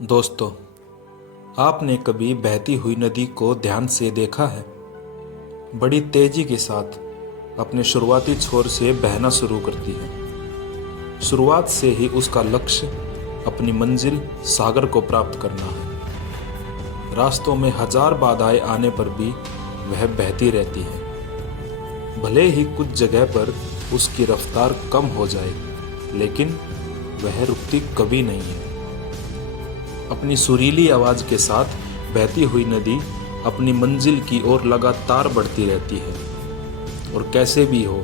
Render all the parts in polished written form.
दोस्तों, आपने कभी बहती हुई नदी को ध्यान से देखा है? बड़ी तेजी के साथ अपने शुरुआती छोर से बहना शुरू करती है। शुरुआत से ही उसका लक्ष्य अपनी मंजिल सागर को प्राप्त करना है। रास्तों में हजार बाधाएं आने पर भी वह बहती रहती है। भले ही कुछ जगह पर उसकी रफ्तार कम हो जाए, लेकिन वह रुकती कभी नहीं है। अपनी सुरीली आवाज के साथ बहती हुई नदी अपनी मंजिल की ओर लगातार बढ़ती रहती है और कैसे भी हो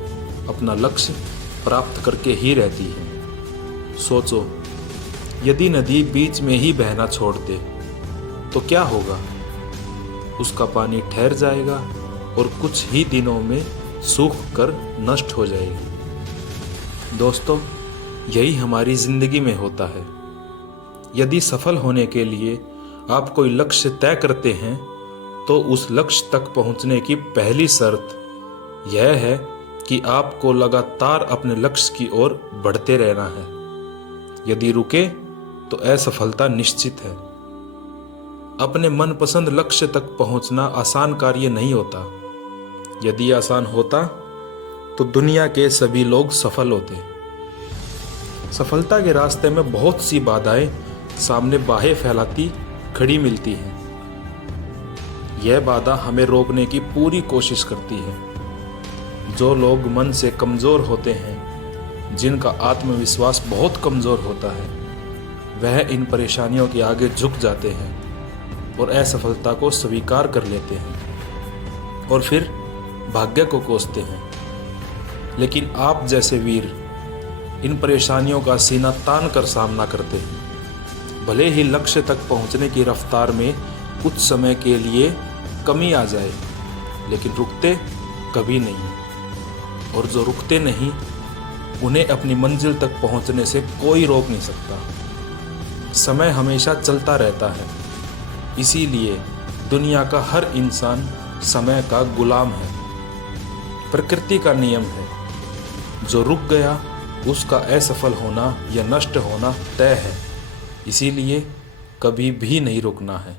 अपना लक्ष्य प्राप्त करके ही रहती है। सोचो, यदि नदी बीच में ही बहना छोड़ दे तो क्या होगा? उसका पानी ठहर जाएगा और कुछ ही दिनों में सूख कर नष्ट हो जाएगी। दोस्तों, यही हमारी जिंदगी में होता है। यदि सफल होने के लिए आप कोई लक्ष्य तय करते हैं तो उस लक्ष्य तक पहुंचने की पहली शर्त यह है कि आपको लगातार अपने लक्ष्य की ओर बढ़ते रहना है। यदि रुके तो असफलता निश्चित है। अपने मनपसंद लक्ष्य तक पहुंचना आसान कार्य नहीं होता। यदि आसान होता तो दुनिया के सभी लोग सफल होते। सफलता के रास्ते में बहुत सी बाधाएं सामने बाहें फैलाती खड़ी मिलती हैं। यह बाधा हमें रोकने की पूरी कोशिश करती है। जो लोग मन से कमज़ोर होते हैं, जिनका आत्मविश्वास बहुत कमज़ोर होता है, वह इन परेशानियों के आगे झुक जाते हैं और असफलता को स्वीकार कर लेते हैं और फिर भाग्य को कोसते हैं। लेकिन आप जैसे वीर इन परेशानियों का सीना तान कर सामना करते हैं। भले ही लक्ष्य तक पहुंचने की रफ्तार में कुछ समय के लिए कमी आ जाए, लेकिन रुकते कभी नहीं। और जो रुकते नहीं, उन्हें अपनी मंजिल तक पहुंचने से कोई रोक नहीं सकता। समय हमेशा चलता रहता है, इसीलिए दुनिया का हर इंसान समय का गुलाम है। प्रकृति का नियम है, जो रुक गया उसका असफल होना या नष्ट होना तय है। इसीलिए कभी भी नहीं रुकना है।